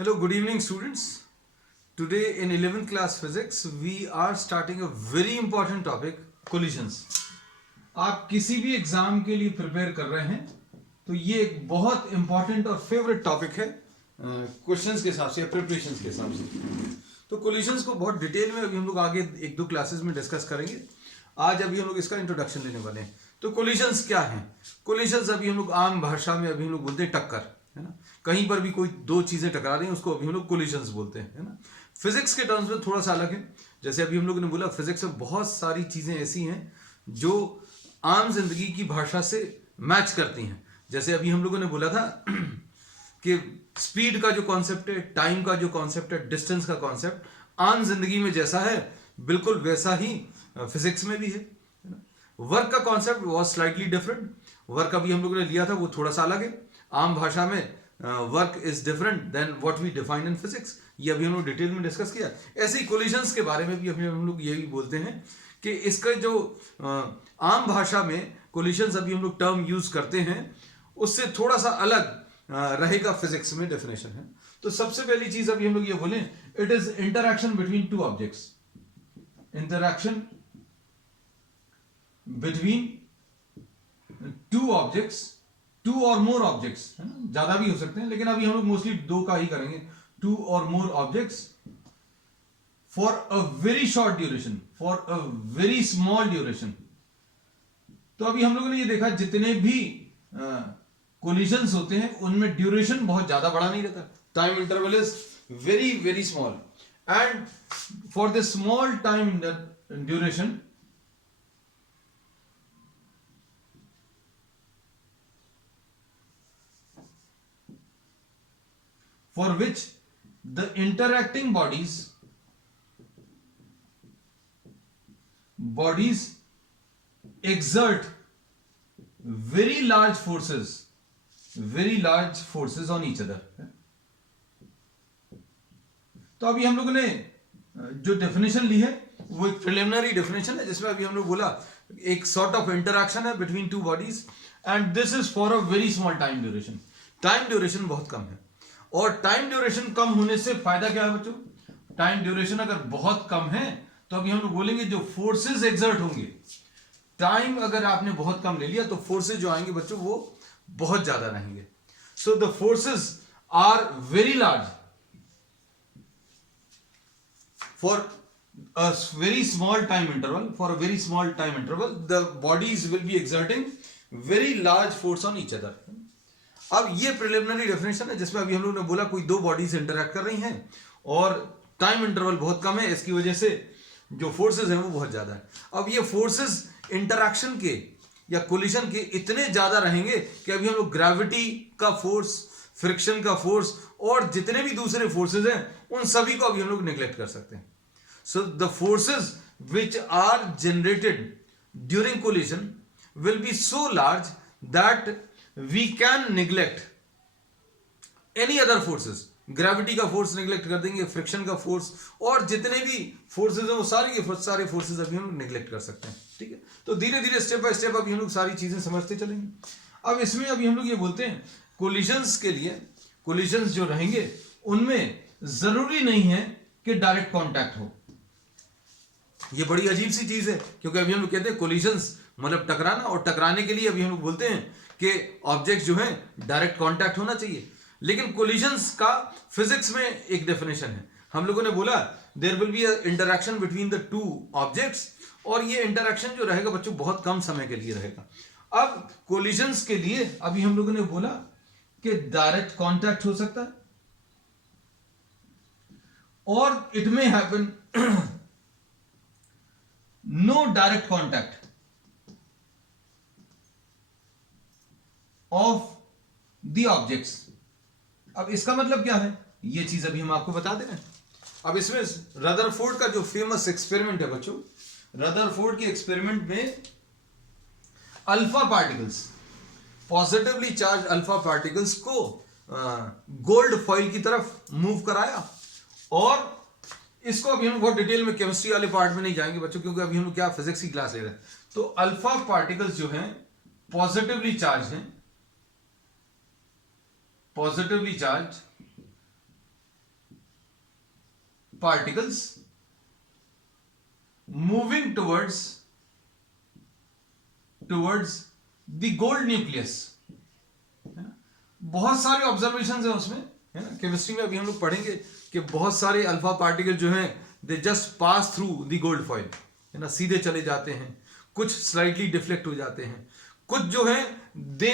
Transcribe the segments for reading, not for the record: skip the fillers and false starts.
Hello, good evening, students. Today in 11th class physics, we are starting a very important topic, collisions. आप किसी भी exam के लिए prepare कर रहे हैं तो ये एक बहुत इंपॉर्टेंट और फेवरेट टॉपिक है क्वेश्चंस के हिसाब से या प्रिपरेशन के हिसाब से। तो कोलिशंस को बहुत डिटेल में अभी हम लोग आगे एक दो क्लासेस में डिस्कस करेंगे। आज अभी हम लोग इसका इंट्रोडक्शन लेने वाले हैं। तो कोलिशंस क्या हैं? कोलिशंस अभी हम लोग आम भाषा में अभी हम लोग बोलते हैं टक्कर, है ना। कहीं पर भी कोई दो चीजें टकरा रही हैं उसको अभी हम लोग कोलिशंस बोलते हैं, है ना। फिजिक्स के टर्म्स में थोड़ा सा अलग है। जैसे अभी हम लोगों ने बोला फिजिक्स में बहुत सारी चीजें ऐसी हैं जो आम जिंदगी की भाषा से मैच करती हैं। जैसे अभी हम लोगों ने बोला था कि स्पीड का जो कॉन्सेप्ट है, टाइम का जो कॉन्सेप्ट है, डिस्टेंस का कॉन्सेप्ट आम जिंदगी में जैसा है बिल्कुल वैसा ही फिजिक्स में भी है ना। वर्क का concept was slightly different. Work अभी हम लोगों ने लिया था वो थोड़ा सा अलग है। आम भाषा में work is different than what we define in physics. ये अभी हम लोग डिटेल में डिस्कस किया। ऐसे ही कोलिशंस के बारे में भी अभी हम लोग ये भी बोलते हैं कि इसका जो आम भाषा में कोलिशंस अभी हम लोग टर्म यूज करते हैं उससे थोड़ा सा अलग रहेगा फिजिक्स में डेफिनेशन है। तो सबसे पहली चीज अभी हम लोग ये बोले, it is interaction between two objects. Interaction between two objects, two और मोर ऑब्जेक्ट्स, है ना। ज्यादा भी हो सकते हैं लेकिन अभी हम लोग मोस्टली दो का ही करेंगे। टू और more objects for a very short duration, for a very small duration. तो अभी हम लोगों ने ये देखा जितने भी कोलिशंस होते हैं उनमें ड्यूरेशन बहुत ज्यादा बड़ा नहीं रहता। Time interval is very very small and for the small time duration for which the interacting bodies exert very large forces on each other। तो अभी हम लोगों ने जो डेफिनेशन ली है वो एक प्रिलिमिनरी डेफिनेशन है जिसमें अभी हम लोग बोला एक सॉर्ट ऑफ इंटरैक्शन है between two bodies and this is for a very small time duration. Time duration बहुत कम है और टाइम ड्यूरेशन कम होने से फायदा क्या है बच्चों? टाइम ड्यूरेशन अगर बहुत कम है तो अभी हम लोग बोलेंगे जो फोर्सेस एग्जर्ट होंगे, टाइम अगर आपने बहुत कम ले लिया तो फोर्सेस जो आएंगे बच्चों वो बहुत ज्यादा रहेंगे। So the forces are very large for a very small time interval, for a very small time interval the bodies will be exerting very large force on each other। अब ये प्रिलिमिनरी डेफिनेशन है जिसमें अभी हम लोगों ने बोला कोई दो बॉडीज इंटरैक्ट कर रही हैं और टाइम इंटरवल बहुत कम है, इसकी वजह से जो फोर्सेस हैं वो बहुत ज्यादा है। अब ये फोर्सेस इंटरैक्शन के या कोलिशन के इतने ज्यादा रहेंगे कि अभी हम लोग ग्रेविटी का फोर्स, फ्रिक्शन का फोर्स और जितने भी दूसरे फोर्सेस हैं उन सभी को अभी हम लोग निगलेक्ट कर सकते हैं। So the forces which are generated during collision will be so large that we can neglect any other forces. Gravity का फोर्स निगलेक्ट कर देंगे, फ्रिक्शन का फोर्स और जितने भी फोर्सेस हैं वो सारे के सारे फोर्सेस अभी हम निगलेक्ट कर सकते हैं। ठीक है, तो धीरे धीरे स्टेप बाय स्टेप अभी हम लोग सारी चीजें समझते चलेंगे। अब इसमें अभी हम लोग ये बोलते हैं कोलिशंस के लिए, कोलिशंस जो रहेंगे उनमें जरूरी नहीं है कि डायरेक्ट कॉन्टैक्ट हो। ये बड़ी अजीब सी चीज है क्योंकि अभी हम लोग कहते हैं कोलिशंस मतलब टकराना, और टकराने के लिए अभी हम लोग बोलते हैं कि ऑब्जेक्ट्स जो हैं डायरेक्ट कांटेक्ट होना चाहिए। लेकिन कोलिशंस का फिजिक्स में एक डेफिनेशन है। हम लोगों ने बोला there will be interaction between the two objects और ये इंटरैक्शन जो रहेगा बच्चों बहुत कम समय के लिए रहेगा। अब कोलिशंस के लिए अभी हम लोगों ने बोला कि डायरेक्ट कांटेक्ट हो सकता है और it may happen no direct contact of the objects. अब इसका मतलब क्या है ये चीज अभी हम आपको बता दे रहे हैं। अब इसमें रदरफोर्ड का जो फेमस एक्सपेरिमेंट है बच्चों, रदरफोर्ड के एक्सपेरिमेंट में alpha particles, positively charge alpha particles को गोल्ड फॉइल की तरफ मूव कराया और इसको अभी हम बहुत डिटेल में केमिस्ट्री वाले पार्ट में नहीं जाएंगे बच्चों क्योंकि अभी हम लोग क्या फिजिक्स की क्लास ले रहे हैं। तो अल्फा पार्टिकल्स जो हैं पॉजिटिवली चार्ज हैं, positively charge particles moving towards the gold nucleus. बहुत सारे ऑब्जर्वेशंस हैं उसमें, है ना. केमिस्ट्री में अभी हम लोग पढ़ेंगे कि बहुत सारे अल्फा पार्टिकल जो हैं they just pass through the gold foil, है ना, सीधे चले जाते हैं. कुछ स्लाइटली डिफ्लेक्ट हो जाते हैं, कुछ जो है they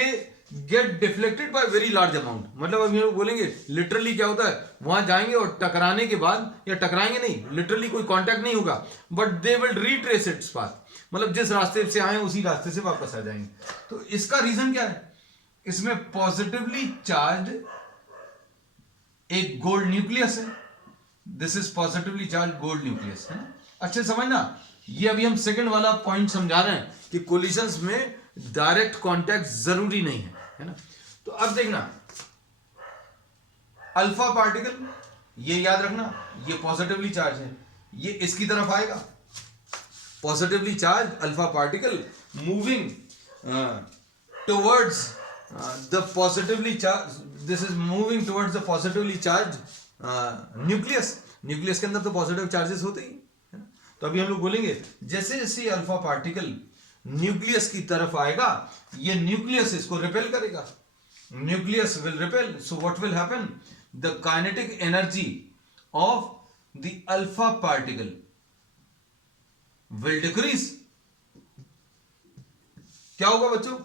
get deflected by very large amount. मतलब अभी हम बोलेंगे लिटरली क्या होता है, वहां जाएंगे और टकराने के बाद, या टकराएंगे नहीं, लिटरली कोई कांटेक्ट नहीं होगा, but they will retrace its path. मतलब जिस रास्ते से आए उसी रास्ते से वापस आ जाएंगे. तो इसका रीजन क्या है, इसमें पॉजिटिवली चार्ज एक गोल्ड न्यूक्लियस है. This is positively charge gold nucleus, है ना. अच्छे समझना, ये अभी हम सेकंड वाला पॉइंट समझा रहे हैं कि कोलिशंस में डायरेक्ट कांटेक्ट जरूरी नहीं है ना. तो अब देखना, अल्फा पार्टिकल, ये याद रखना, ये पॉजिटिवली चार्ज है, ये इसकी तरफ आएगा. Positively charge alpha particle moving towards the positively charge, this is moving towards the positively charge nucleus. Nucleus के अंदर तो पॉजिटिव चार्जेस होते ही, है ना. तो अभी हम लोग बोलेंगे जैसे जैसे अल्फा पार्टिकल न्यूक्लियस की तरफ आएगा, ये न्यूक्लियस इसको रिपेल करेगा. Nucleus will repel, so what will happen, the kinetic energy of the alpha particle will decrease. क्या होगा बच्चों,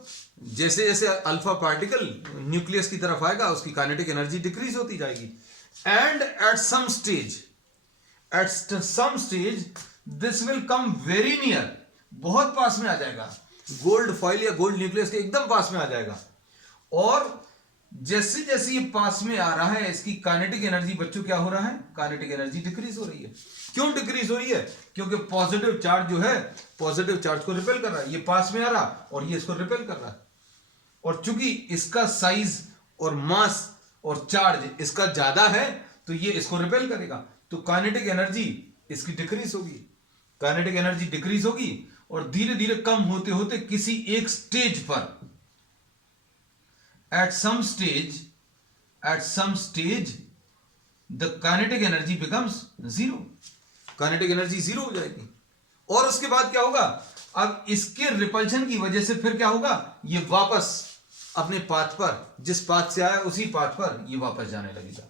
जैसे जैसे अल्फा पार्टिकल न्यूक्लियस की तरफ आएगा उसकी काइनेटिक एनर्जी डिक्रीज होती जाएगी. And at some stage this will come very near, बहुत पास में आ जाएगा, गोल्ड फॉइल या गोल्ड न्यूक्लियस के एकदम पास में आ जाएगा. और जैसे जैसे ये पास में आ रहा है इसकी काइनेटिक एनर्जी बच्चों क्या हो रहा है, काइनेटिक एनर्जी डिक्रीज हो रही है. क्यों डिक्रीज हो रही है, क्योंकि पॉजिटिव चार्ज जो है पॉजिटिव चार्ज को रिपेल कर रहा है. ये पास में आ रहा और ये इसको रिपेल कर रहा है. और चूंकि इसका साइज और मास और चार्ज इसका ज्यादा है तो ये इसको रिपेल करेगा. तो काइनेटिक एनर्जी इसकी डिक्रीज होगी, काइनेटिक एनर्जी डिक्रीज होगी और धीरे धीरे कम होते होते किसी एक स्टेज पर, at some stage the kinetic energy becomes zero. Kinetic energy zero हो जाएगी. और उसके बाद क्या होगा, अब इसके रिपल्शन की वजह से फिर क्या होगा, ये वापस अपने पाथ पर, जिस पाथ से आया उसी पाथ पर ये वापस जाने लगेगा.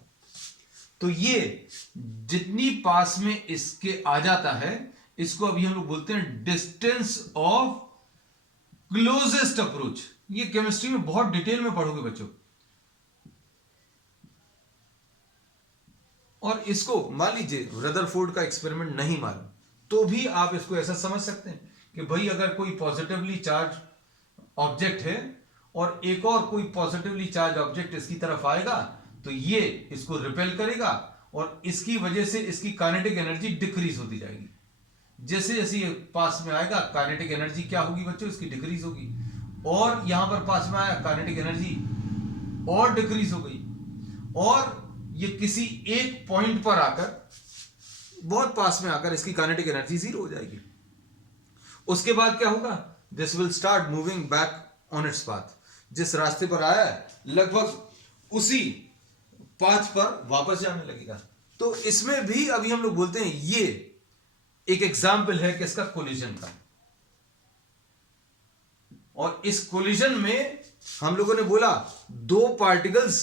तो ये जितनी पास में इसके आ जाता है इसको अभी हम लोग बोलते हैं डिस्टेंस ऑफ क्लोजेस्ट अप्रोच. ये केमिस्ट्री में बहुत डिटेल में पढ़ोगे बच्चों. और इसको मान लीजिए रदरफोर्ड का एक्सपेरिमेंट नहीं मालूम तो भी आप इसको ऐसा समझ सकते हैं कि भाई अगर कोई पॉजिटिवली चार्ज ऑब्जेक्ट है और एक और कोई पॉजिटिवली चार्ज ऑब्जेक्ट इसकी तरफ आएगा तो ये इसको रिपेल करेगा और इसकी वजह से इसकी काइनेटिक एनर्जी डिक्रीज होती जाएगी. जैसे जैसे ये पास में आएगा काइनेटिक एनर्जी क्या होगी बच्चों, इसकी डिक्रीज होगी. और यहां पर पास में आया काइनेटिक एनर्जी और डिक्रीज हो गई और ये किसी एक पॉइंट पर आकर, बहुत पास में आकर इसकी काइनेटिक एनर्जी जीरो हो जाएगी. उसके बाद क्या होगा, this will start moving back on its path. जिस रास्ते पर आया है लगभग उसी पाथ पर वापस जाने लगेगा. तो इसमें भी अभी हम लोग बोलते हैं ये एक एग्जाम्पल है किसका, कोलिजन का. और इस कोलिजन में हम लोगों ने बोला दो पार्टिकल्स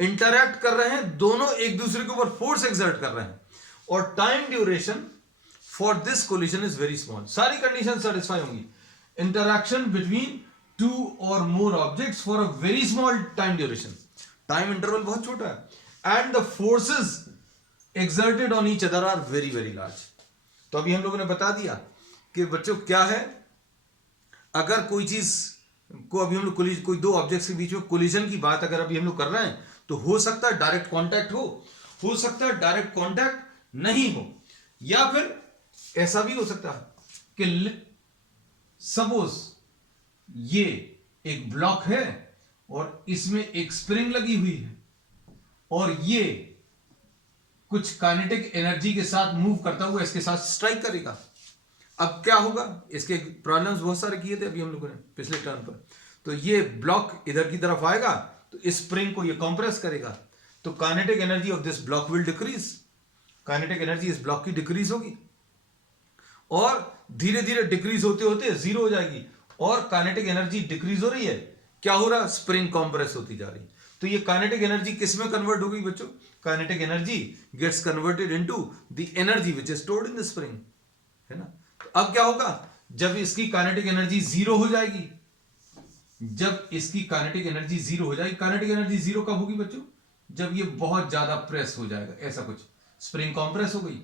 इंटरैक्ट कर रहे हैं, दोनों एक दूसरे के ऊपर फोर्स एक्सर्ट कर रहे हैं और time duration for this collision is very small. सारी कंडीशन सेटिस्फाई होंगी. इंटरैक्शन बिटवीन टू और more objects for a very small time duration, time interval बहुत छोटा है. And the forces exerted on each other are very very large. तो अभी हम लोगों ने बता दिया कि बच्चों क्या है, अगर कोई चीज को अभी हम लोग कोई दो ऑब्जेक्ट्स के बीच में कोलिजन की बात अगर अभी हम लोग कर रहे हैं तो हो सकता है डायरेक्ट कांटेक्ट हो सकता है डायरेक्ट कांटेक्ट नहीं हो, या फिर ऐसा भी हो सकता है कि सपोज ये एक ब्लॉक है और इसमें एक स्प्रिंग लगी हुई है और ये कुछ काइनेटिक एनर्जी के साथ मूव करता हुआ इसके साथ स्ट्राइक करेगा. अब क्या होगा, इसके प्रॉब्लम्स बहुत सारे किए थे अभी हम लोगों ने पिछले टर्न पर. तो ये ब्लॉक इधर की तरफ आएगा तो इस स्प्रिंग को ये कंप्रेस करेगा तो kinetic energy of this block will decrease kinetic energy इस ब्लॉक की डिक्रीज होगी और धीरे धीरे डिक्रीज होते होते जीरो हो जाएगी और काइनेटिक एनर्जी डिक्रीज हो रही है। क्या हो रहा? स्प्रिंग कॉम्प्रेस होती जा रही। तो ये काइनेटिक एनर्जी किस में कन्वर्ट हो गई बच्चों? Kinetic energy gets converted into the energy which is stored in the spring, है ना। तो अब क्या होगा? जब इसकी काइनेटिक एनर्जी जीरो हो जाएगी, जब इसकी काइनेटिक एनर्जी जीरो हो जाएगी, काइनेटिक एनर्जी जीरो कब होगी बच्चों? जब ये बहुत ज्यादा प्रेस हो जाएगा, ऐसा कुछ, स्प्रिंग कॉम्प्रेस हो गई।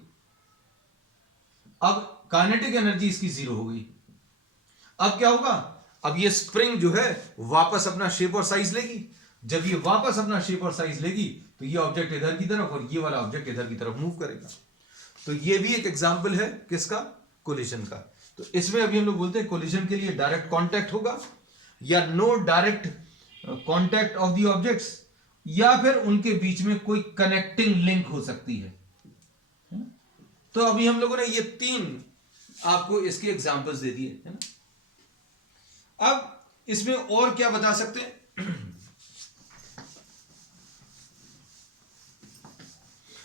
अब काइनेटिक एनर्जी इसकी जीरो हो गई। अब क्या होगा? अब ये स्प्रिंग जो है वापस अपना शेप और साइज लेगी। जब ये वापस अपना शेप और साइज लेगी तो ये ऑब्जेक्ट इधर की तरफ और ये वाला ऑब्जेक्ट इधर की तरफ मूव करेगा। तो ये भी एक एग्जांपल है किसका? कोलिजन का। तो इसमें अभी हम लोग बोलते हैं कोलिजन के लिए डायरेक्ट कांटेक्ट होगा या no direct contact of the objects, या फिर उनके बीच में कोई कनेक्टिंग लिंक हो सकती है। तो अभी हम लोगों ने ये तीन आपको इसके एग्जांपल्स दे दिए, है ना। अब इसमें और क्या बता सकते हैं?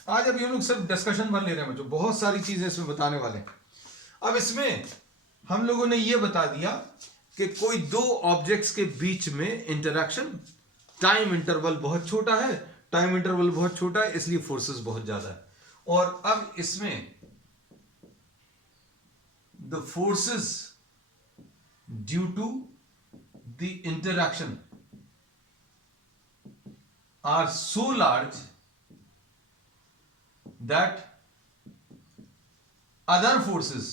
आज अभी हम लोग सिर्फ डिस्कशन भर ले रहे हैं बच्चों, बहुत सारी चीजें इसमें बताने वाले हैं। अब इसमें हम लोगों ने यह बता दिया कि कोई दो ऑब्जेक्ट्स के बीच में इंटरैक्शन, टाइम इंटरवल बहुत छोटा है, टाइम इंटरवल बहुत छोटा है, इसलिए फोर्सेस बहुत ज्यादा है। और अब इसमें the forces due to the interaction are so large that other forces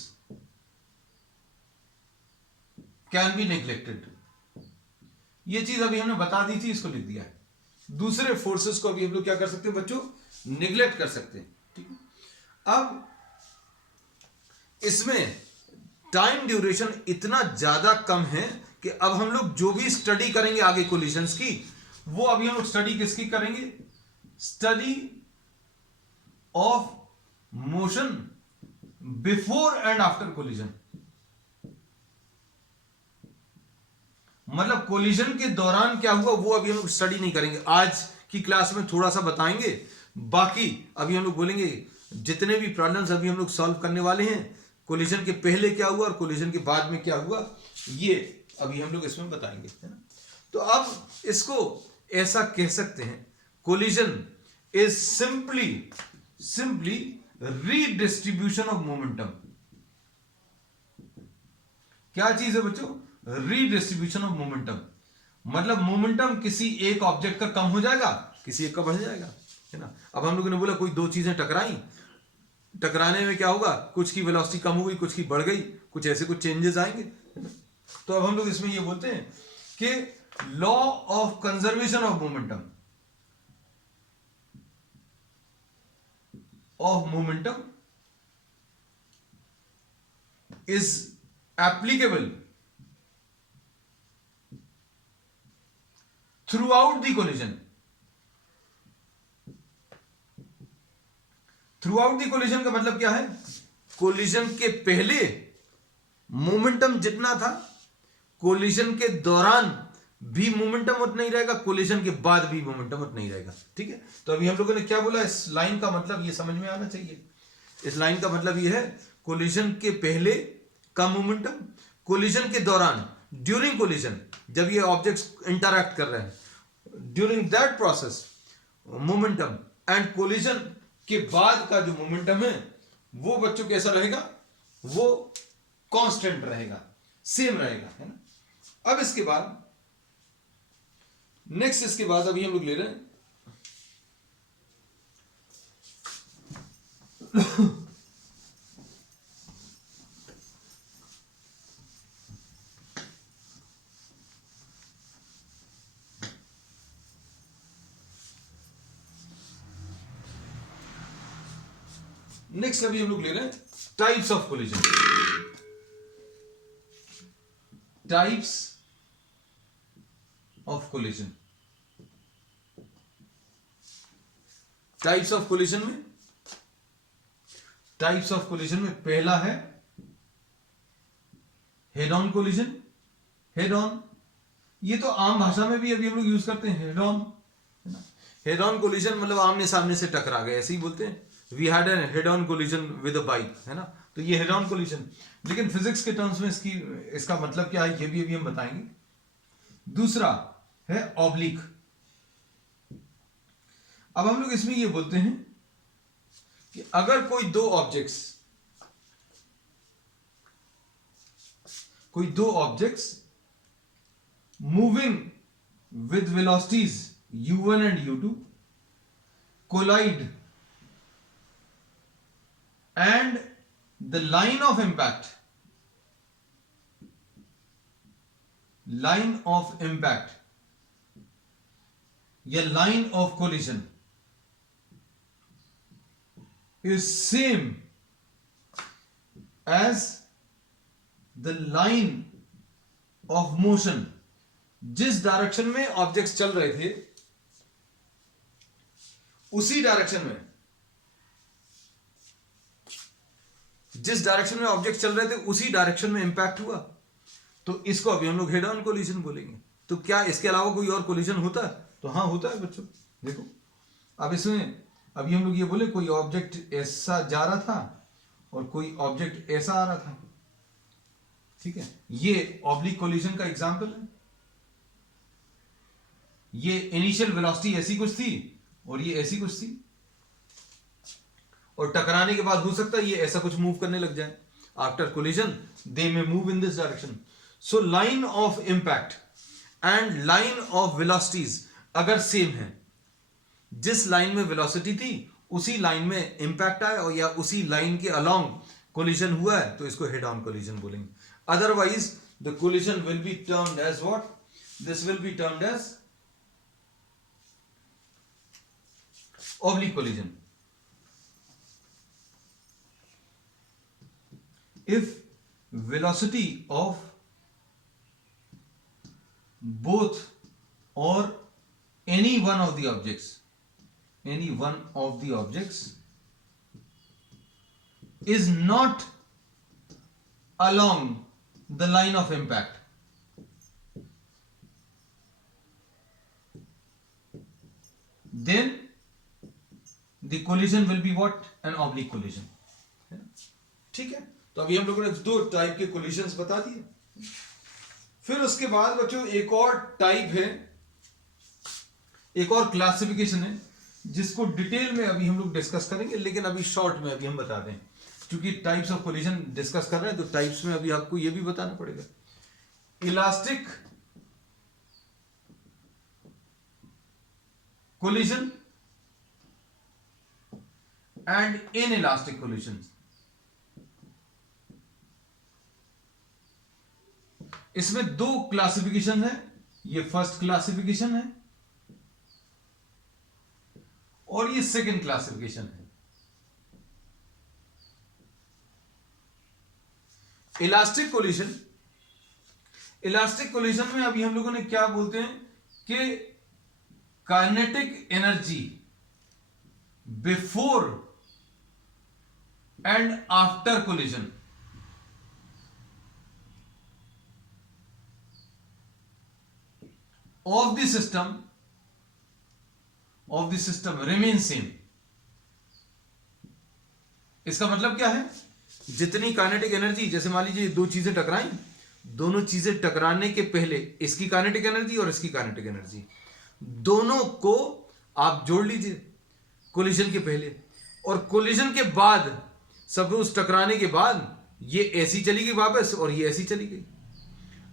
can be neglected। ये चीज अभी हमने बता दी थी, इसको लिख दिया है। दूसरे फोर्सेस को अभी हम लोग क्या कर सकते हैं बच्चों? निग्लेक्ट कर सकते हैं, ठीक है। अब इसमें टाइम ड्यूरेशन इतना ज्यादा कम है कि अब हम लोग जो भी स्टडी करेंगे आगे कोलिजन्स की, वो अभी हम लोग स्टडी किसकी करेंगे? Study of motion before and after collision. मतलब कोलिजन के दौरान क्या हुआ वो अभी हम लोग स्टडी नहीं करेंगे, आज की क्लास में थोड़ा सा बताएंगे। बाकी अभी हम लोग बोलेंगे जितने भी प्रॉब्लम्स अभी हम लोग सॉल्व करने वाले हैं, कोलिजन के पहले क्या हुआ और कोलिजन के बाद में क्या हुआ, ये अभी हम लोग इसमें बताएंगे, है ना। तो अब इसको ऐसा कह सकते हैं, collision is simply redistribution of momentum. क्या चीज है बच्चों? Redistribution of momentum. मतलब मोमेंटम किसी एक ऑब्जेक्ट का कम हो जाएगा, किसी एक का बढ़ जाएगा, है ना। अब हम लोगों ने बोला कोई दो चीजें टकराई, टकराने में क्या होगा? कुछ की वेलोसिटी कम हो गई, कुछ की बढ़ गई, कुछ ऐसे कुछ चेंजेस आएंगे, है ना। तो अब हम लोग इसमें ये बोलते हैं कि law of conservation of momentum, of momentum is applicable throughout the collision। throughout the collision का मतलब क्या है? कोलिजन के पहले मोमेंटम जितना था, कोलिजन के दौरान भी मोमेंटम उतना ही रहेगा, कोलिजन के बाद भी मोमेंटम उतना ही रहेगा, ठीक है। तो अभी हम लोगों ने क्या बोला? इस लाइन का मतलब ये समझ में आना चाहिए। इस लाइन का मतलब ये है कोलिजन के पहले कम मोमेंटम, कोलिजन के दौरान, ड्यूरिंग कोलिजन, जब ये ऑब्जेक्ट्स इंटरैक्ट कर रहे हैं, during that process momentum, and collision के बाद का जो मोमेंटम है वो बच्चों कैसा रहेगा? वो कांस्टेंट रहेगा, सेम रहेगा, है ना। अब इसके बाद नेक्स्ट, इसके बाद अभी हम लोग ले रहे हैं नेक्स्ट अभी हम लोग ले रहे हैं types of collision. Types of collision. Types of collision में पहला है head on collision. Head on, ये तो आम भाषा में भी अभी हम लोग यूज करते हैं, हेड ऑन, है ना। हेड ऑन कोलिजन मतलब आमने सामने से टकरा गए, ऐसे ही बोलते हैं। We had an head on collision with a bike, है ना, तो ये हेड ऑन कोलिजन। लेकिन फिजिक्स के टर्म्स में इसका मतलब क्या है ये भी अभी हम बताएंगे। दूसरा है ऑब्लिक। अब हम लोग इसमें ये बोलते हैं कि अगर कोई दो objects moving with velocities u1 and u2 collide and the line of impact या line of collision is same as the line of motion। जिस डायरेक्शन में ऑब्जेक्ट्स चल रहे थे उसी डायरेक्शन में इंपैक्ट हुआ, तो इसको अभी हम लोग हेड ऑन कोलिजन बोलेंगे। तो क्या इसके अलावा कोई और कोलिजन होता है? तो हाँ होता है बच्चों। देखो अब इसमें अभी हम लोग ये बोले कोई ऑब्जेक्ट ऐसा जा रहा था और कोई ऑब्जेक्ट ऐसा आ रहा था, ठीक है, ये ऑब्लिक कोलिजन का एग्जांपल है। ये इनिशियल वेलोसिटी ऐसी कुछ थी और ये ऐसी कुछ थी, और टकराने के बाद हो सकता है ये ऐसा कुछ मूव करने लग जाए। After collision they may move in this direction. So line of impact and line of velocities अगर सेम है, जिस लाइन में वेलोसिटी थी उसी लाइन में इंपैक्ट आया और या उसी लाइन के अलोंग कोलिजन हुआ है, तो इसको हेड ऑन कोलिजन बोलेंगे। Otherwise the collision will be termed as what? This will be termed as oblique collision। if velocity of both or any one of the objects is not along the line of impact, then the collision will be what? An oblique collision। ठीक है, तो अभी हम लोगों ने दो type के collisions बता दिए। फिर उसके बाद बच्चों एक और टाइप है, एक और क्लासिफिकेशन है जिसको डिटेल में अभी हम लोग डिस्कस करेंगे, लेकिन अभी शॉर्ट में अभी हम बता दें, क्योंकि टाइप्स ऑफ कोलिजन डिस्कस कर रहे हैं तो टाइप्स में अभी आपको यह भी बताना पड़ेगा। Elastic collision and inelastic collision. इसमें दो क्लासिफिकेशन है, ये फर्स्ट क्लासिफिकेशन है और ये सेकंड क्लासिफिकेशन है। इलास्टिक कोलिजन में अभी हम लोगों ने क्या बोलते हैं कि kinetic energy before and after collision of the system remain same। इसका मतलब क्या है? जितनी काइनेटिक एनर्जी, जैसे मान लीजिए दो चीजें टकराई, दोनों चीजें टकराने के पहले इसकी काइनेटिक एनर्जी और इसकी काइनेटिक एनर्जी दोनों को आप जोड़ लीजिए कोलिजन के पहले, और कोलिजन के बाद सपोज टकराने के बाद ये ऐसी चली गई वापस और ये ऐसी चली गई।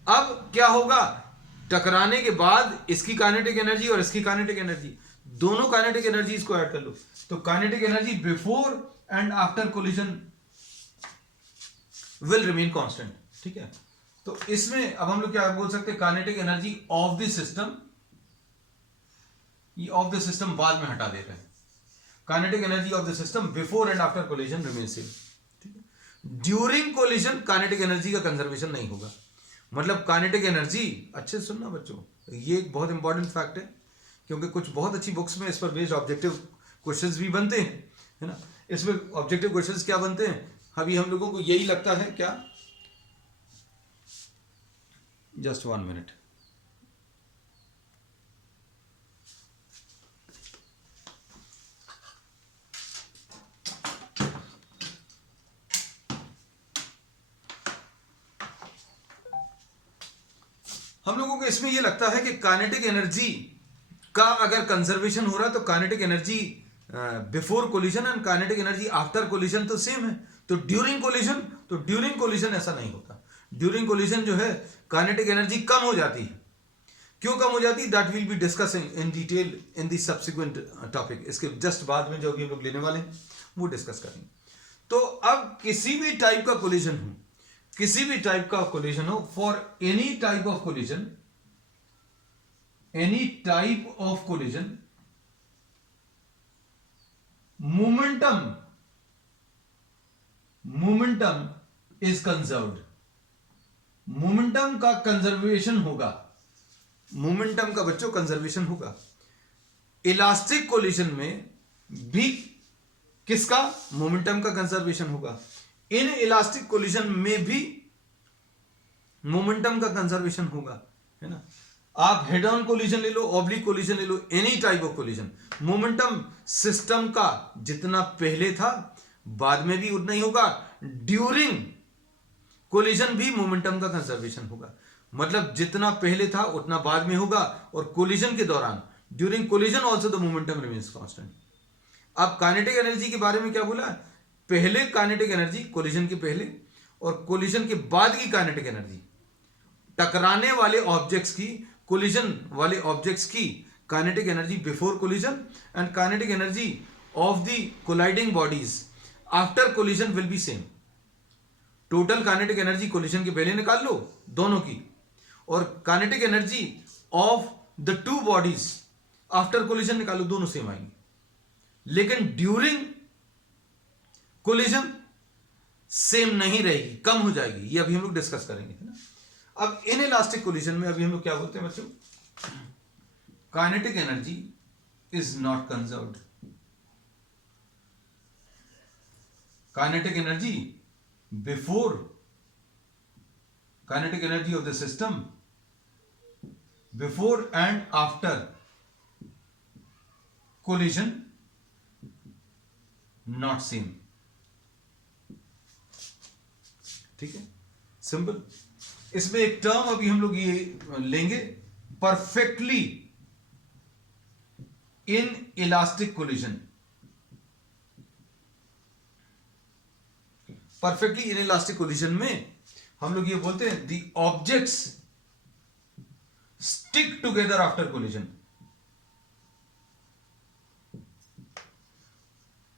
अब क्या होगा? टकराने के बाद इसकी काइनेटिक एनर्जी और इसकी काइनेटिक एनर्जी, दोनों काइनेटिक एनर्जीज को ऐड कर लो, तो kinetic energy before and after collision will remain constant. ठीक है, तो इसमें अब हम लोग क्या बोल सकते हैं? Kinetic energy of the system, ये ऑफ द सिस्टम बाद में हटा देते हैं। Kinetic energy of the system before and after collision remain same. ठीक है, ड्यूरिंग कोलिजन काइनेटिक एनर्जी का कंजर्वेशन नहीं होगा। मतलब काइनेटिक एनर्जी, अच्छे से सुनना बच्चों, ये एक बहुत इंपॉर्टेंट फैक्ट है, क्योंकि कुछ बहुत अच्छी बुक्स में इस पर बेस्ड ऑब्जेक्टिव क्वेश्चंस भी बनते हैं, है ना। इसमें ऑब्जेक्टिव क्वेश्चंस क्या बनते हैं? अभी हम लोगों को यही लगता है क्या? Just 1 minute. हम लोगों को इसमें यह लगता है कि काइनेटिक एनर्जी का अगर कंजर्वेशन हो रहा है तो kinetic energy before collision and kinetic energy after collision तो सेम है। तो ड्यूरिंग कोलिजन ऐसा नहीं होता। ड्यूरिंग कोलिजन जो है काइनेटिक एनर्जी कम हो जाती है। क्यों कम हो जाती है, that will be discussing in detail in the subsequent topic. इसके जस्ट बाद में जो अभी हम लोग लेने वाले हैं वो डिस्कस करेंगे। तो अब किसी भी टाइप का कोलिजन हो, for any type of collision momentum is conserved. Momentum का कंजर्वेशन होगा, मोमेंटम का बच्चों कंजर्वेशन होगा। इलास्टिक कोलिजन में भी किसका, मोमेंटम का कंजर्वेशन होगा। इन इलास्टिक कोलिजन में भी मोमेंटम का कंजर्वेशन होगा, है ना। आप हेड ऑन कोलिजन ले लो, ऑब्लिक कोलिजन ले लो, any type of collision, momentum system का जितना पहले था बाद में भी उतना ही होगा। ड्यूरिंग कोलिजन भी मोमेंटम का कंजर्वेशन होगा, मतलब जितना पहले था उतना बाद में होगा। और कोलिजन के दौरान, during collision also the momentum remains constant. अब काइनेटिक एनर्जी के बारे में क्या बोला, पहले काइनेटिक एनर्जी कोलिजन के पहले और कोलिजन के बाद की काइनेटिक एनर्जी, टकराने वाले ऑब्जेक्ट्स की, कोलिजन वाले ऑब्जेक्ट्स की kinetic energy before collision and kinetic energy of the colliding bodies after collision will B same. Total kinetic energy collision के पहले निकाल लो दोनों की, और kinetic energy of the two bodies after collision निकालो, दोनों सेम आएंगी। लेकिन ड्यूरिंग कोलिजन सेम नहीं रहेगी, कम हो जाएगी। ये अभी हम लोग डिस्कस करेंगे, है ना। अब इन इलास्टिक कोलिजन में अभी हम लोग क्या बोलते हैं बच्चों, kinetic energy is not conserved. Kinetic energy before, kinetic energy of the system before and after collision not same. ठीक है, सिंपल। इसमें एक टर्म अभी हम लोग ये लेंगे, perfectly in elastic collision. Perfectly in elastic collision में हम लोग ये बोलते हैं the objects stick together after collision.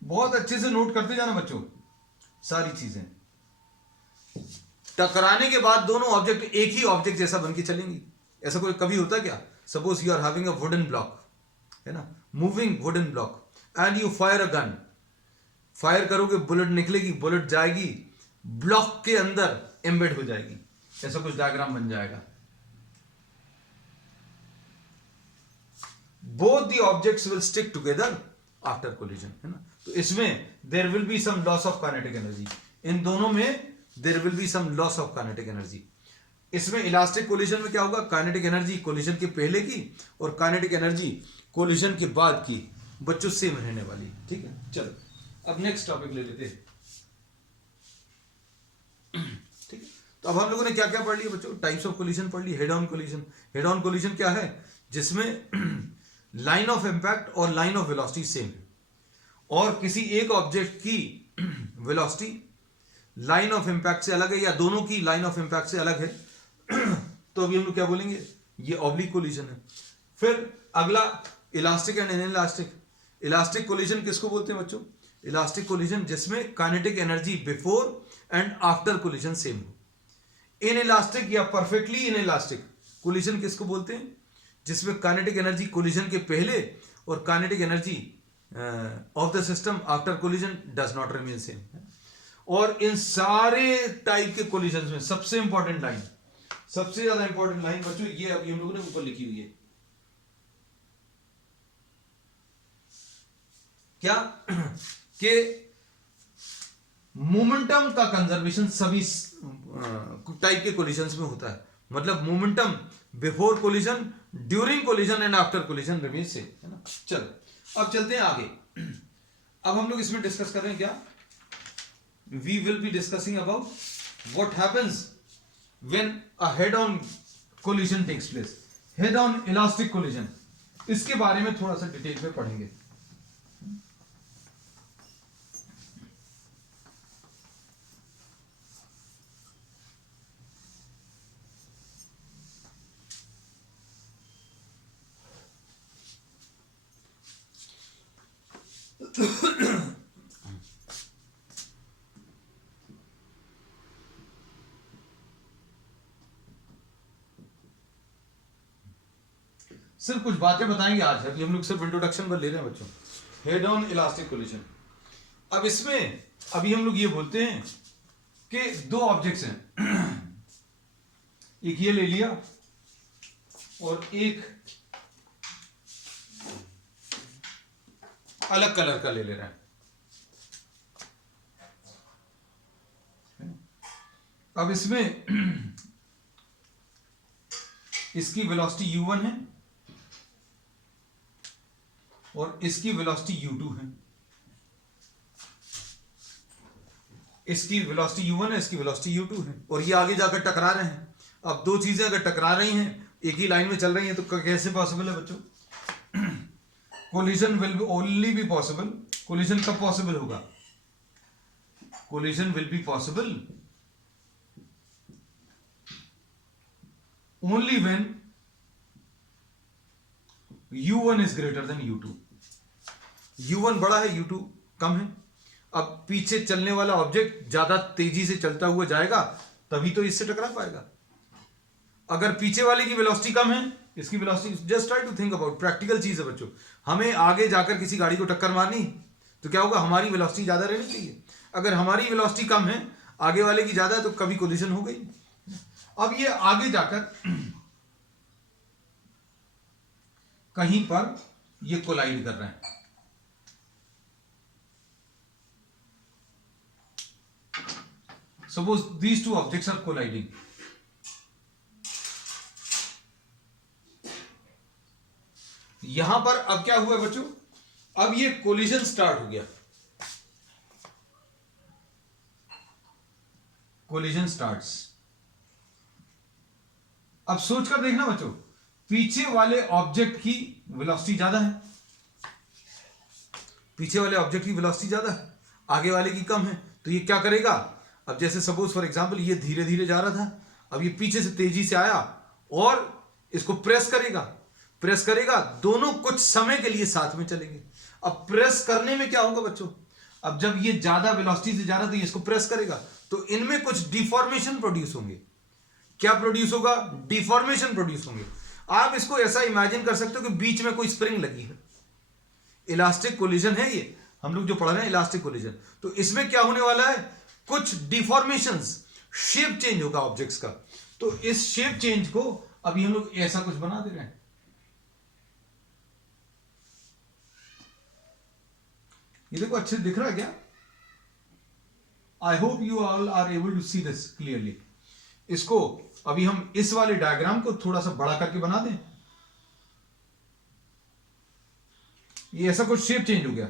बहुत अच्छे से नोट करते जाना बच्चों सारी चीजें। टकराने के बाद दोनों ऑब्जेक्ट एक ही ऑब्जेक्ट जैसा बनके चलेंगी, ऐसा कोई कभी होता क्या। Suppose you are having a wooden block, है ना, moving wooden block, and you fire a gun. Fire करोगे, बुलेट निकलेगी, बुलेट जाएगी, ब्लॉक के अंदर एम्बेड हो जाएगी, ऐसा कुछ डायग्राम बन जाएगा। Both the objects will stick together after collision, है ना। तो इसमें there will be some loss of kinetic energy, इन दोनों में there will be some loss of kinetic energy. इसमें इलास्टिक कोलिजन में क्या होगा, काइनेटिक एनर्जी कोलिजन के पहले की और काइनेटिक एनर्जी कोलिजन के बाद की बच्चों सेम रहने वाली। ठीक है, चलो अब नेक्स्ट टॉपिक ले लेते हैं। ठीक है, तो अब हम लोगों ने क्या क्या पढ़ लिया बच्चों, टाइप्स ऑफ कोलिजन पढ़ ली। Head on collision, head on collision क्या है, जिसमें लाइन ऑफ इंपैक्ट और लाइन ऑफ वेलोसिटी सेम है, और किसी एक ऑब्जेक्ट की वेलोसिटी लाइन ऑफ इंपैक्ट से अलग है या दोनों की लाइन ऑफ इंपैक्ट से अलग है, तो अभी हम लोग क्या बोलेंगे, ये ऑब्लिक कोलिजन है। फिर अगला elastic and inelastic. Elastic collision किसको बोलते हैं बच्चों, इलास्टिक कोलिजन जिसमें kinetic energy before and after collision same हो। इनइलास्टिक या परफेक्टली इनइलास्टिक कोलिजन किसको बोलते हैं, जिसमें काइनेटिक एनर्जी कोलिजन के पहले और kinetic energy of the system after collision does not remain same. और इन सारे टाइप के कोलिजन में सबसे इंपॉर्टेंट लाइन, सबसे ज्यादा इंपॉर्टेंट लाइन बच्चों ये अभी हम लोगों ने ऊपर लिखी हुई है, क्या कि मोमेंटम का कंजर्वेशन सभी टाइप के कोलिजन्स में होता है। मतलब momentum before collision, during collision and after collision remain same, है ना। चलो अब चलते हैं आगे। अब हम लोग इसमें डिस्कस कर रहे हैं क्या, we will be discussing about what happens when a head-on collision takes place, head on elastic collision, इसके बारे में थोड़ा सा डिटेल में पढ़ेंगे। सिर्फ कुछ बातें बताएंगे आज, अभी हम लोग सिर्फ इंट्रोडक्शन पर ले रहे हैं बच्चों। Head on elastic collision. अब इसमें अभी हम लोग ये बोलते हैं कि दो ऑब्जेक्ट्स हैं, एक ये ले लिया और एक अलग कलर का ले रहा है। अब इसमें इसकी वेलोसिटी u1 है और इसकी वेलोसिटी u2 है। इसकी वेलोसिटी u1 है, इसकी वेलोसिटी u2 है, और ये आगे जाकर टकरा रहे हैं। अब दो चीजें अगर टकरा रही हैं, एक ही लाइन में चल रही हैं, तो कैसे पॉसिबल है बच्चों? Collision will only be possible. Collision कब पॉसिबल होगा? Collision will be possible only when u1 is greater than u2। u1 बड़ा है, u2 कम है। अब पीछे चलने वाला ऑब्जेक्ट ज्यादा तेजी से चलता हुआ जाएगा, तभी तो इससे टकरा पाएगा। अगर पीछे वाले की वेलोसिटी कम है, इसकी velocity, just try to think about, practical चीज है बच्चों। हमें आगे जाकर किसी गाड़ी को टक्कर मारनी, तो क्या होगा? हमारी वेलोसिटी ज्यादा रहनी चाहिए। अगर हमारी वेलोसिटी कम है, आगे वाले की ज्यादा है, तो कभी कोलिजन हो गई। अब ये आगे जाकर कहीं पर ये कोलाइड कर रहे हैं। Suppose these two objects are colliding. यहां पर अब क्या हुआ बच्चों? अब ये कोलिजन स्टार्ट हो गया। Collision starts. अब सोचकर देखना बच्चों, पीछे वाले ऑब्जेक्ट की वेलोसिटी ज्यादा है, पीछे वाले ऑब्जेक्ट की वेलोसिटी ज्यादा है, आगे वाले की कम है। तो ये क्या करेगा? अब जैसे सपोज फॉर एग्जांपल ये धीरे धीरे जा रहा था, अब ये पीछे से तेजी से आया और इसको प्रेस करेगा। प्रेस करेगा, दोनों कुछ समय के लिए साथ में चलेंगे। अब प्रेस करने में क्या होगा बच्चों? अब जब ये ज्यादा वेलोसिटी से जा रहा है, तो ये इसको प्रेस करेगा, तो इनमें कुछ डिफॉर्मेशन प्रोड्यूस होंगे। क्या प्रोड्यूस होगा? डिफॉर्मेशन प्रोड्यूस होंगे। आप इसको ऐसा इमेजिन कर सकते हो कि बीच में कोई स्प्रिंग लगी है। इलास्टिक कोलिजन है ये, हम लोग जो पढ़ रहे हैं इलास्टिक कोलिजन। तो इसमें क्या होने वाला है? कुछ डिफॉर्मेशंस, शेप चेंज होगा ऑब्जेक्ट्स का। तो इस शेप चेंज को अभी हम लोग ऐसा कुछ बना दे रहे हैं। ये देखो, अच्छे दिख रहा है क्या? I hope you all are able to see this clearly. इसको अभी हम इस वाले डायग्राम को थोड़ा सा बड़ा करके बना दें। ये ऐसा कुछ शेप चेंज हो गया।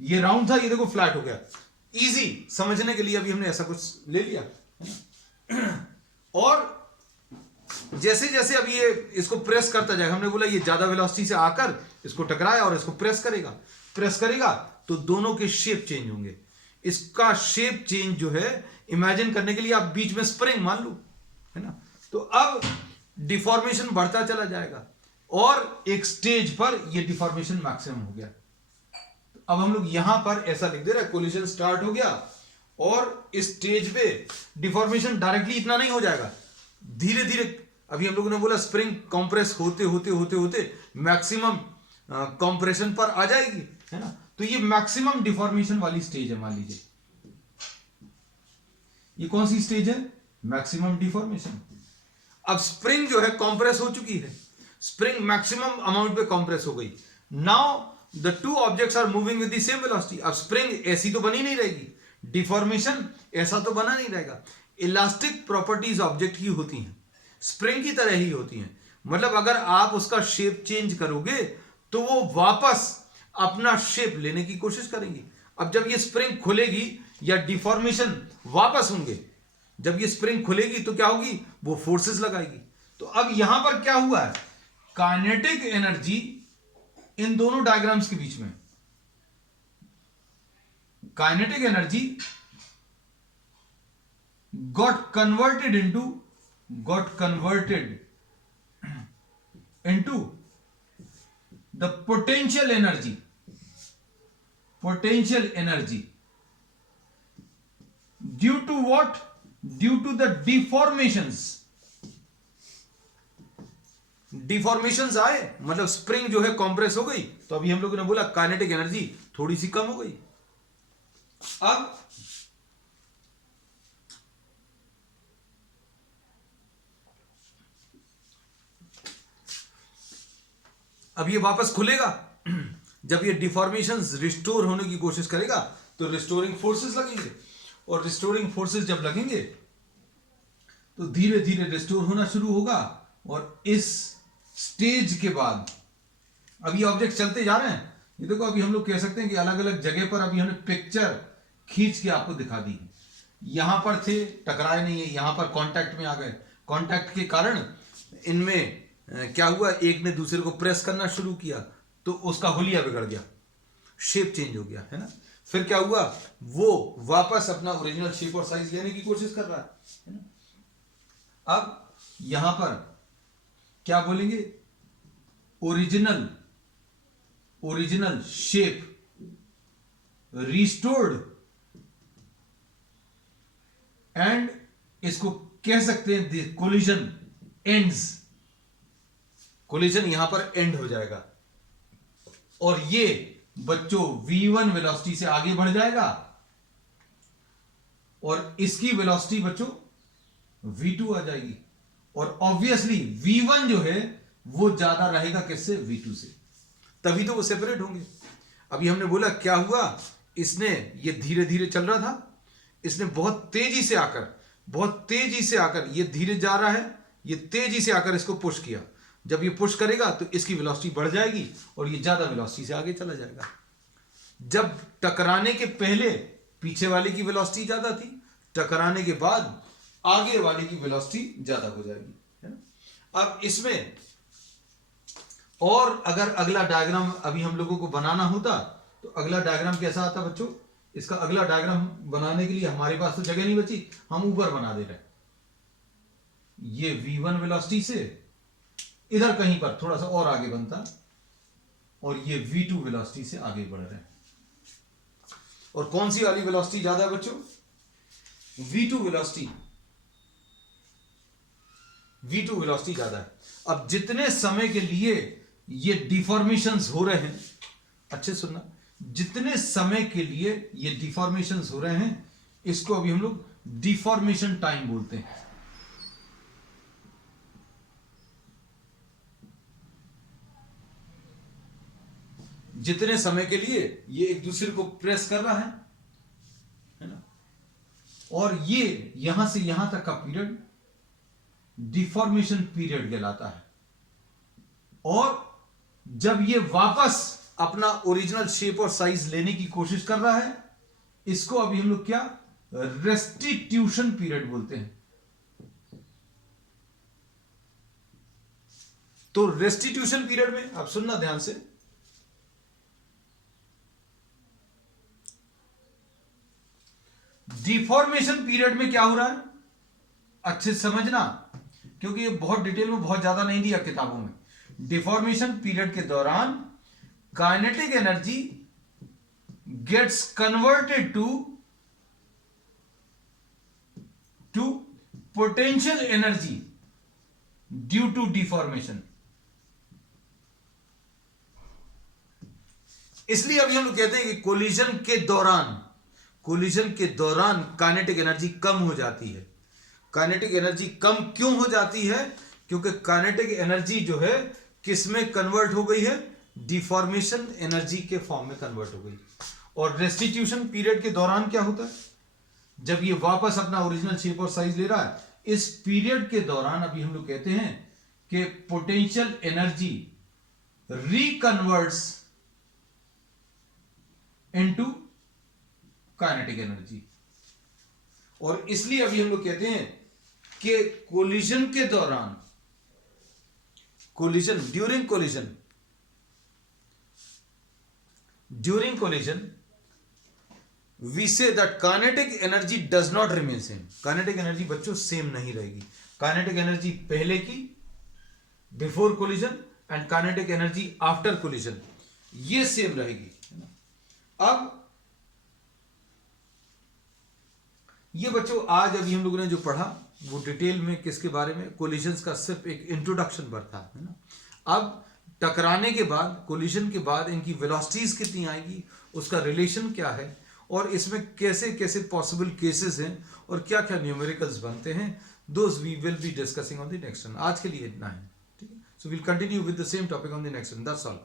ये राउंड था, ये देखो फ्लैट हो गया। इजी समझने के लिए अभी हमने ऐसा कुछ ले लिया। और जैसे जैसे अभी ये इसको प्रेस करता जाएगा, हमने बोला ये ज्यादा वेलोसिटी से आकर इसको टकराया और इसको प्रेस करेगा। प्रेस करेगा तो दोनों के शेप चेंज होंगे। इसका शेप चेंज जो है, इमेजिन करने के लिए आप बीच में स्प्रिंग मान लो, है ना। तो अब डिफॉर्मेशन बढ़ता चला जाएगा और एक स्टेज पर ये डिफॉर्मेशन मैक्सिमम हो गया। अब हम लोग यहां पर ऐसा लिख दे रहे हैं, कोलिजन स्टार्ट हो गया और इस स्टेज पे डिफॉर्मेशन डायरेक्टली इतना नहीं हो जाएगा, धीरे धीरे। अभी हम लोगों ने बोला स्प्रिंग कंप्रेस होते होते होते होते मैक्सिमम कंप्रेशन पर आ जाएगी, है ना। तो ये मैक्सिमम डिफॉर्मेशन वाली स्टेज है। मान लीजिए ये कौन सी स्टेज है? Maximum deformation. अब स्प्रिंग जो है कंप्रेस हो चुकी है, स्प्रिंग मैक्सिमम अमाउंट पे कंप्रेस हो गई। Now the two objects are moving with the same velocity. अब स्प्रिंग ऐसी तो बनी नहीं रहेगी, डिफॉर्मेशन ऐसा तो बना नहीं रहेगा। इलास्टिक प्रॉपर्टीज ऑब्जेक्ट की होती हैं, स्प्रिंग की तरह ही होती हैं। मतलब अगर आप उसका शेप चेंज करोगे तो वो वापस अपना शेप लेने की कोशिश करेंगी। अब जब ये स्प्रिंग खुलेगी या डिफॉर्मेशन वापस होंगे, जब ये स्प्रिंग खुलेगी तो क्या होगी? वो फोर्सेस लगाएगी। तो अब यहां पर क्या हुआ है, काइनेटिक एनर्जी इन दोनों डायग्राम्स के बीच में, kinetic energy got converted into the potential energy due to what, due to the deformations आए, मतलब स्प्रिंग जो है कंप्रेस हो गई, तो अभी हम लोगों ने बोला काइनेटिक एनर्जी थोड़ी सी कम हो गई। अब ये वापस खुलेगा, जब ये डिफॉर्मेशंस रिस्टोर होने की कोशिश करेगा तो रिस्टोरिंग फोर्सेस लगेंगे, और रिस्टोरिंग फोर्सेस जब लगेंगे तो धीरे धीरे रिस्टोर होना शुरू होगा। और इस स्टेज के बाद अब ये ऑब्जेक्ट चलते जा रहे हैं, ये देखो अभी हम लोग कह सकते हैं कि अलग अलग जगह पर अभी हमने पिक्चर खींच के आपको दिखा दी है। यहां पर थे, टकराए नहीं है, यहां पर कांटेक्ट में आ गए, कांटेक्ट के कारण इनमें क्या हुआ, एक ने दूसरे को प्रेस करना शुरू किया तो उसका हुलिया बिगड़ गया, शेप चेंज हो गया, है ना। फिर क्या हुआ, वो वापस अपना ओरिजिनल शेप और साइज लेने की कोशिश कर रहा है ना। अब यहां पर क्या बोलेंगे, ओरिजिनल शेप रिस्टोर्ड, एंड इसको कह सकते हैं कोलिजन एंड्स, कोलिजन यहां पर एंड हो जाएगा और ये बच्चों v1 वेलोसिटी से आगे बढ़ जाएगा और इसकी वेलोसिटी बच्चों v2 आ जाएगी, और ऑब्वियसली v1 जो है वो ज्यादा रहेगा किससे, v2 से, तभी तो वो सेपरेट होंगे। अभी हमने बोला क्या हुआ, इसने ये धीरे धीरे चल रहा था, इसने बहुत तेजी से आकर ये धीरे जा रहा है, ये तेजी से आकर इसको पुश किया। जब ये पुश करेगा तो इसकी वेलोसिटी बढ़ जाएगी और ये ज्यादा वेलोसिटी से आगे चला जाएगा। जब टकराने के पहले पीछे वाले की वेलोसिटी ज्यादा थी, टकराने के बाद आगे वाले की वेलोसिटी ज्यादा हो जाएगी, है ना। अब इसमें और अगर अगला डायग्राम अभी हम लोगों को बनाना होता तो अगला डायग्राम कैसा आता बच्चों, इसका अगला डायग्राम बनाने के लिए हमारे पास तो जगह नहीं बची, हम ऊपर बना दे रहे हैं। ये v1 वेलोसिटी से इधर कहीं पर थोड़ा सा और आगे बनता, और ये v2 वेलोसिटी से आगे बढ़ रहे हैं। और कौन सी वाली वेलोसिटी ज्यादा है बच्चों, v2 वेलोसिटी ज्यादा है। अब जितने समय के लिए ये डिफॉर्मेशंस हो रहे हैं, अच्छे सुनना, जितने समय के लिए ये डिफॉर्मेशंस हो रहे हैं, इसको अभी हम लोग डिफॉर्मेशन टाइम बोलते हैं। जितने समय के लिए ये एक दूसरे को प्रेस कर रहा है ना, और ये यहां से यहां तक का पीरियड डिफॉर्मेशन पीरियड कहलाता है। और जब ये वापस अपना ओरिजिनल शेप और साइज लेने की कोशिश कर रहा है, इसको अभी हम लोग क्या, रेस्टिट्यूशन पीरियड बोलते हैं। तो रेस्टिट्यूशन पीरियड में आप सुनना ध्यान से, डिफॉर्मेशन पीरियड में क्या हो रहा है, अच्छे से समझना, क्योंकि ये बहुत डिटेल में बहुत ज्यादा नहीं दिया किताबों में। डिफॉर्मेशन पीरियड के दौरान kinetic energy gets converted to potential energy due to deformation. इसलिए अभी हम लोग कहते हैं कि कोलिजन के दौरान काइनेटिक एनर्जी कम हो जाती है। काइनेटिक एनर्जी कम क्यों हो जाती है, क्योंकि काइनेटिक एनर्जी जो है किस में कन्वर्ट हो गई है, डिफॉर्मेशन एनर्जी के फॉर्म में कन्वर्ट हो गई। और रेस्टिट्यूशन पीरियड के दौरान क्या होता है, जब ये वापस अपना ओरिजिनल शेप और साइज ले रहा है, इस पीरियड के दौरान अभी हम लोग कहते हैं कि potential energy reconverts into kinetic energy. और इसलिए अभी हम लोग कहते हैं कि कोलिजन के दौरान collision, during collision we say that kinetic energy does not remain same. kinetic energy बच्चों सेम नहीं रहेगी. kinetic energy पहले की before collision and kinetic energy after collision ये सेम रहेगी. अब ये बच्चों आज अभी हम लोगों ने जो पढ़ा वो डिटेल में किसके बारे में, कोलिशंस का सिर्फ एक इंट्रोडक्शन पर था, है ना. अब टकराने के बाद, कोलिशन के बाद इनकी वेलोसिटीज कितनी आएगी, उसका रिलेशन क्या है, और इसमें कैसे कैसे पॉसिबल केसेस हैं और क्या क्या न्यूमेरिकल्स बनते हैं, those we will be discussing on the next one. आज के लिए इतना है, ठीक है. So will continue with the same topic on the next one. That's all.